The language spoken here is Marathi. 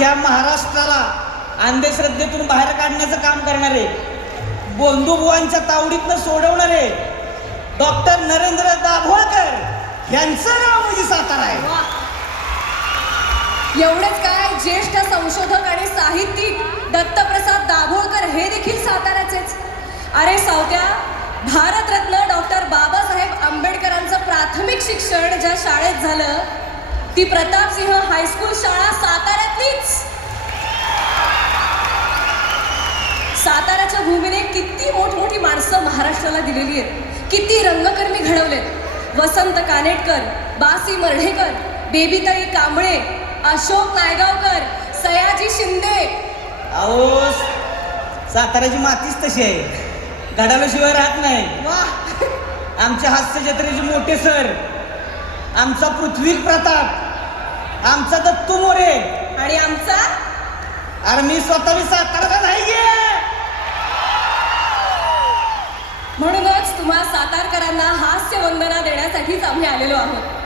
अख्ख्या महाराष्ट्राला अंधश्रद्धेतून बाहेर काढण्याचं काम करणारे, बंधुभुवांच्या तावडीतनं सोडवणारे डॉक्टर नरेंद्र दाभोळकर यांचं नाव म्हणजे सातारा आहे. एवढेच काय, ज्येष्ठ संशोधक आणि साहित्यिक दत्तप्रसाद दाभोळकर हे देखील साताऱ्याचेच. अरे सावत्या, भारतरत्न डॉक्टर बाबासाहेब आंबेडकरांचं प्राथमिक शिक्षण ज्या शाळेत झालं ती प्रतापसिंह हायस्कूल शाळा साताऱ्यातलीच. साताऱ्याच्या भूमीने किती मोठमोठी माणसं महाराष्ट्राला दिलेली आहेत, किती रंगकर्मी घडवलेत. वसंत कानेटकर, बासी मर्ढेकर, बेबीताई कांबळे, अशोक नायगावकर, सयाजी शिंदे. अहो, साताऱ्याची मातीच तशी आहे, घडाल्याशिवाय राहत नाही. वाह, आमच्या हास्य जत्रेचे मोठे सर, आमचा पृथ्वी प्रताप, आमचा दत्तू मोरे आणि आमचा अरे मी स्वतः सातारा नाही गे. म्हणूनच तुम्हा सातारकरांना हास्य वंदना देण्यासाठीच आम्ही आलेलो आहोत.